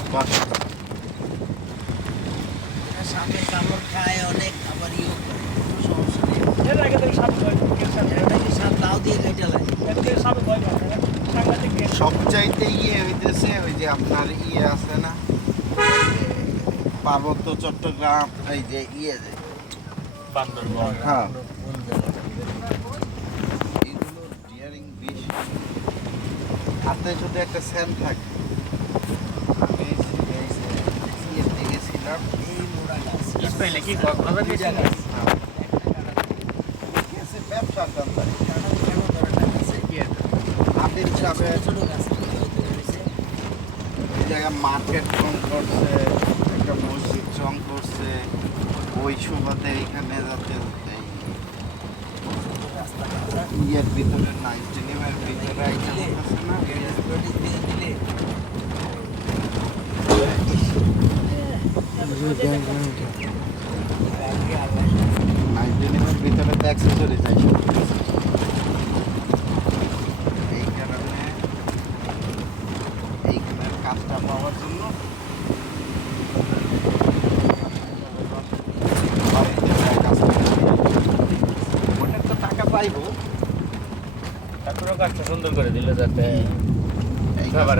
অভ্যাস। সাপে কামড় খায় অনেক, আবার ইও করে, কোনো সমস্যা নেই। এর আগে থেকে সাপ ভয় পায়, এটা কি সাপ লাউ দিয়ে কেটে লাগে? এর থেকে সাপে ভয় পায় না, সাংঘাতিক জ্ঞান। সবচাইতে হইতেছে ওই যে আপনার আছে না, পার্বত্য চট্টগ্রাম, এই যে যে বান্দরবন। হ্যাঁ, কোন জায়গায়? এগুলো ডিয়ারিং বিষ। হাতে যদি একটা স্যান্ড থাকে, আমি ইয়েতে গেছিলাম, এই মোড়া গাছ। কি পাইলে কি কক্সবাজার দুইটা গেছিলেন? গাছ। গেছে ব্যবসার দান্দায়। কেন ধরে টাকা কি একটা? হাতের চাপে ছোট গাছ হয়তো হয়েছে। এই জায়গায় মার্কেট রং করছে, একটা মসজিদ রং করছে, ওই সুবাদে এখানে যাতে এই রাস্তাঘাট ইয়ের ভিতরে নাইজেরিয়ার ভিতরে আইটেম আছে না, দিলে নাইজেরিয়ার ভিতরে তো অ্যাক্সেসরি চাই সব। এই কারণে এইখানের কাজটা পাওয়ার জন্য বাড়িতে যায় কাজ করতে। ওটার তো টাকা পাইবো, তারপরেও কাজটা সুন্দর করে দিল যাতে এই খাবারের